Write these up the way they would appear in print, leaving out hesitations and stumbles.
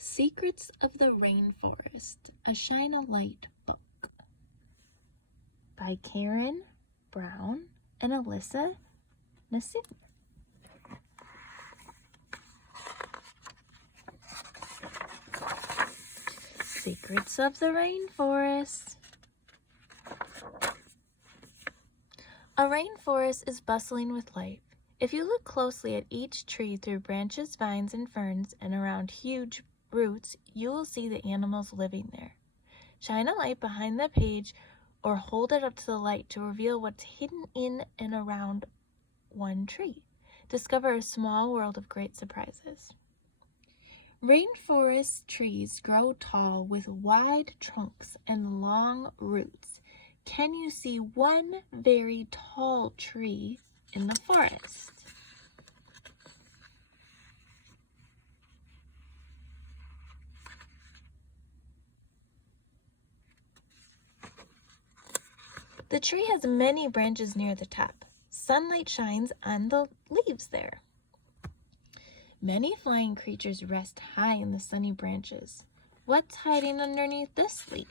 Secrets of the Rainforest, a Shine a Light book by Carron, Brown, and Alyssa Nassim. Secrets of the Rainforest. A rainforest is bustling with life. If you look closely at each tree through branches, vines, and ferns, and around huge roots, you will see the animals living there. Shine a light behind the page or hold it up to the light to reveal what's hidden in and around one tree. Discover a small world of great surprises. Rainforest trees grow tall with wide trunks and long roots. Can you see one very tall tree in the forest? The tree has many branches near the top. Sunlight shines on the leaves there. Many flying creatures rest high in the sunny branches. What's hiding underneath this leaf?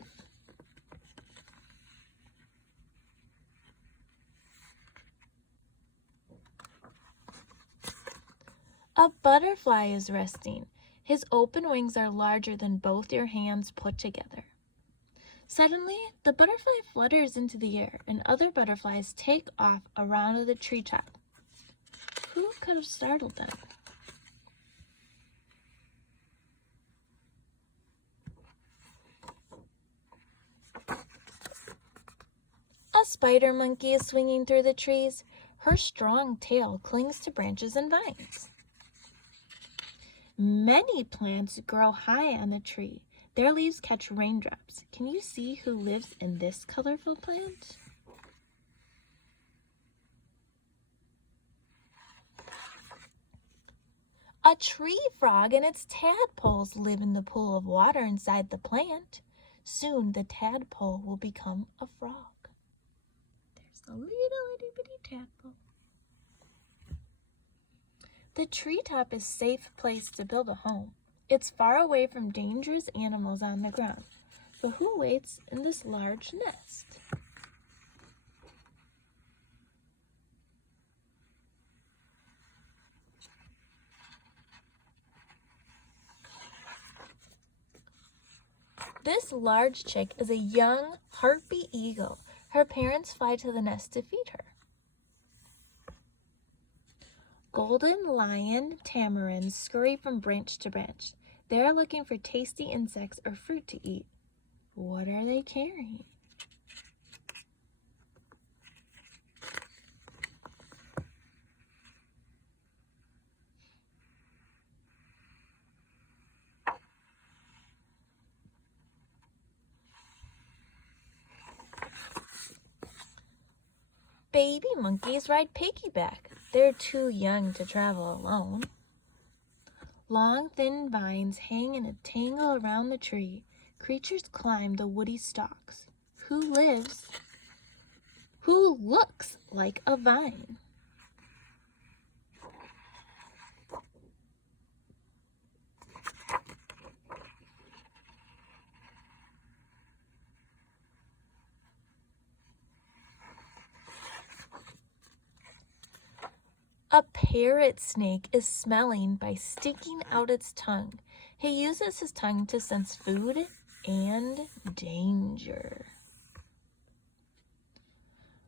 A butterfly is resting. His open wings are larger than both your hands put together. Suddenly, the butterfly flutters into the air, and other butterflies take off around the treetop. Who could have startled them? A spider monkey is swinging through the trees. Her strong tail clings to branches and vines. Many plants grow high on the tree. Their leaves catch raindrops. Can you see who lives in this colorful plant? A tree frog and its tadpoles live in the pool of water inside the plant. Soon the tadpole will become a frog. There's a little itty bitty tadpole. The treetop is a safe place to build a home. It's far away from dangerous animals on the ground. But who waits in this large nest? This large chick is a young harpy eagle. Her parents fly to the nest to feed her. Golden lion tamarins scurry from branch to branch. They are looking for tasty insects or fruit to eat. What are they carrying? Baby monkeys ride piggyback. They're too young to travel alone. Long, thin vines hang in a tangle around the tree. Creatures climb the woody stalks. Who looks like a vine? A parrot snake is smelling by sticking out its tongue. He uses his tongue to sense food and danger.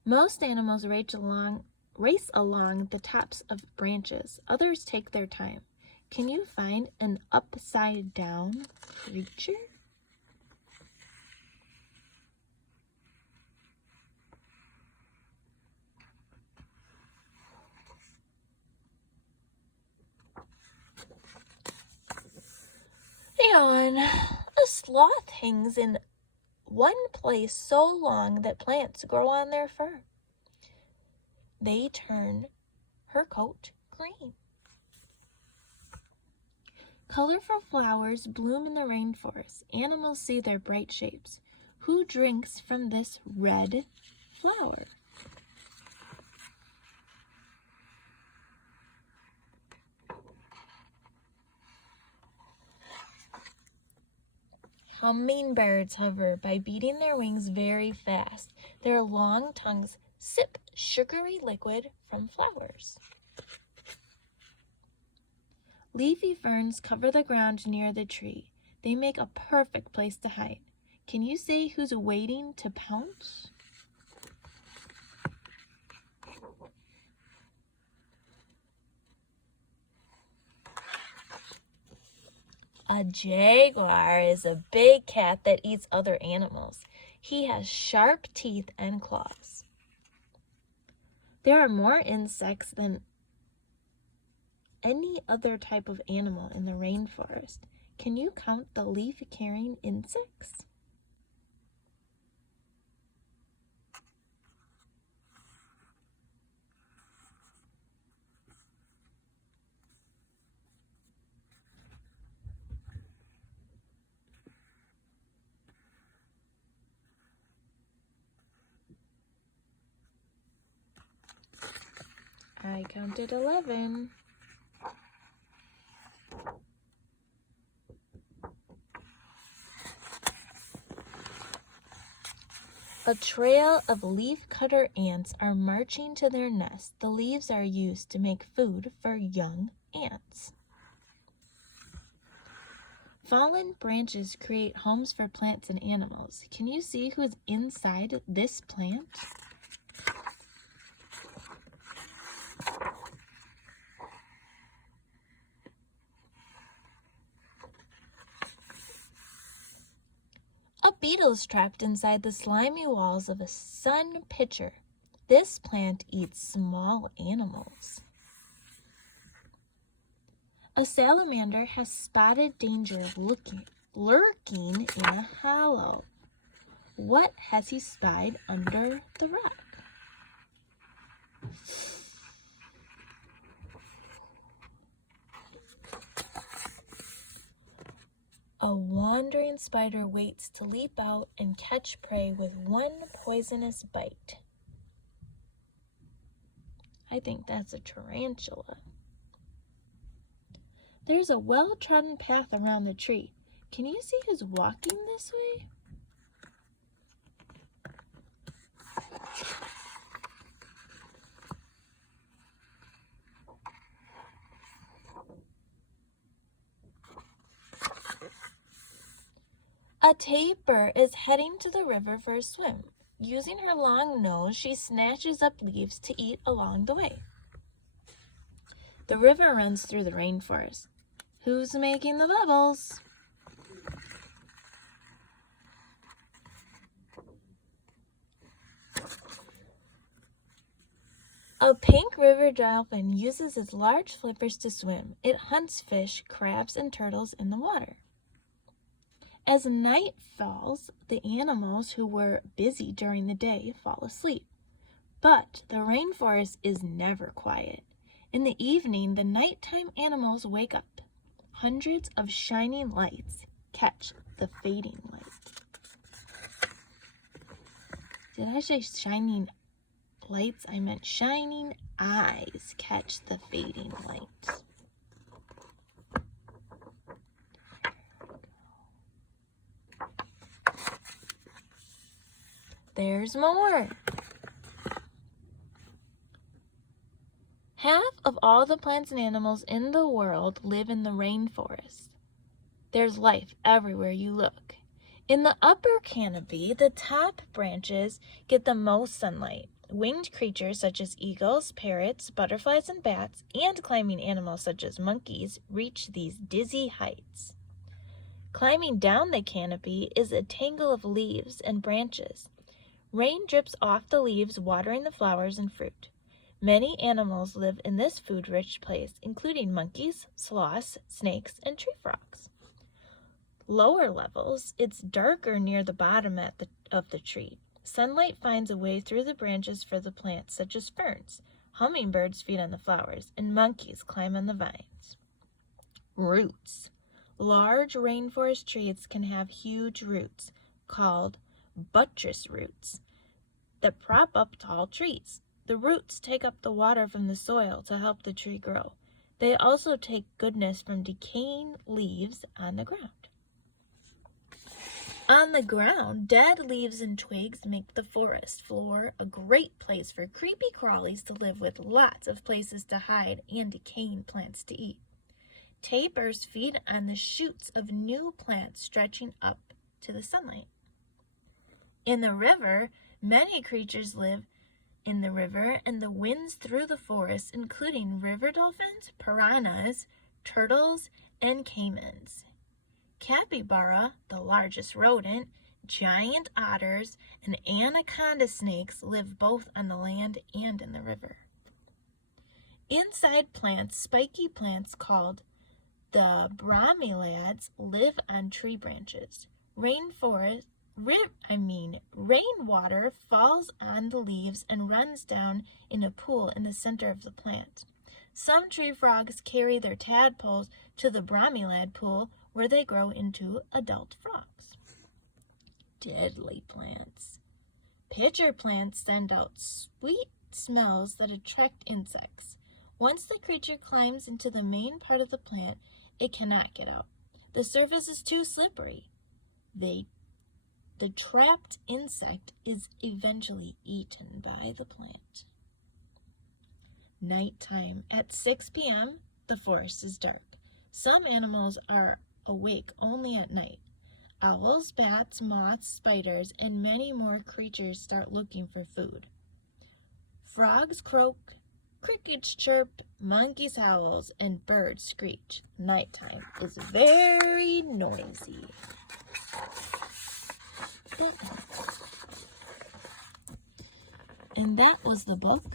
Most animals race along the tops of branches. Others take their time. Can you find an upside down creature? And a sloth hangs in one place so long that plants grow on their fur. They turn her coat green. Colorful flowers bloom in the rainforest. Animals see their bright shapes. Who drinks from this red flower? Hummingbirds hover by beating their wings very fast. Their long tongues sip sugary liquid from flowers. Leafy ferns cover the ground near the tree. They make a perfect place to hide. Can you say who's waiting to pounce? A jaguar is a big cat that eats other animals. He has sharp teeth and claws. There are more insects than any other type of animal in the rainforest. Can you count the leaf-carrying insects? I counted 11. A trail of leafcutter ants are marching to their nest. The leaves are used to make food for young ants. Fallen branches create homes for plants and animals. Can you see who is inside this plant? A beetle is trapped inside the slimy walls of a sun pitcher. This plant eats small animals. A salamander has spotted danger lurking in a hollow. What has he spied under the rock? A wandering spider waits to leap out and catch prey with one poisonous bite. I think that's a tarantula. There's a well-trodden path around the tree. Can you see who's walking this way? A tapir is heading to the river for a swim. Using her long nose, she snatches up leaves to eat along the way. The river runs through the rainforest. Who's making the bubbles? A pink river dolphin uses its large flippers to swim. It hunts fish, crabs, and turtles in the water. As night falls, the animals who were busy during the day fall asleep. But the rainforest is never quiet. In the evening, the nighttime animals wake up. Hundreds of shining lights catch the fading light. Did I say shining lights? I meant shining eyes catch the fading light. There's more. Half of all the plants and animals in the world live in the rainforest. There's life everywhere you look. In the upper canopy, the top branches get the most sunlight. Winged creatures such as eagles, parrots, butterflies, and bats, and climbing animals such as monkeys reach these dizzy heights. Climbing down the canopy is a tangle of leaves and branches. Rain drips off the leaves, watering the flowers and fruit. Many animals live in this food-rich place, including monkeys, sloths, snakes, and tree frogs. Lower levels, it's darker near the bottom of the tree. Sunlight finds a way through the branches for the plants, such as ferns. Hummingbirds feed on the flowers, and monkeys climb on the vines. Roots. Large rainforest trees can have huge roots, called buttress roots, that prop up tall trees. The roots take up the water from the soil to help the tree grow. They also take goodness from decaying leaves on the ground. On the ground, dead leaves and twigs make the forest floor a great place for creepy crawlies to live, with lots of places to hide and decaying plants to eat. Tapirs feed on the shoots of new plants stretching up to the sunlight. In the river, many creatures live in the river and the winds through the forest, including river dolphins, piranhas, turtles, and caimans. Capybara, the largest rodent, giant otters, and anaconda snakes live both on the land and in the river. Inside plants, spiky plants called the bromeliads live on tree branches. Rainwater falls on the leaves and runs down in a pool in the center of the plant. Some tree frogs carry their tadpoles to the bromeliad pool, where they grow into adult frogs. Deadly plants. Pitcher plants send out sweet smells that attract insects. Once the creature climbs into the main part of the plant, it cannot get out. The surface is too slippery. The trapped insect is eventually eaten by the plant. Nighttime. At 6 p.m., the forest is dark. Some animals are awake only at night. Owls, bats, moths, spiders, and many more creatures start looking for food. Frogs croak, crickets chirp, monkeys howl, and birds screech. Nighttime is very noisy. And that was the book,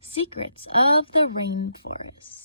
Secrets of the Rainforest.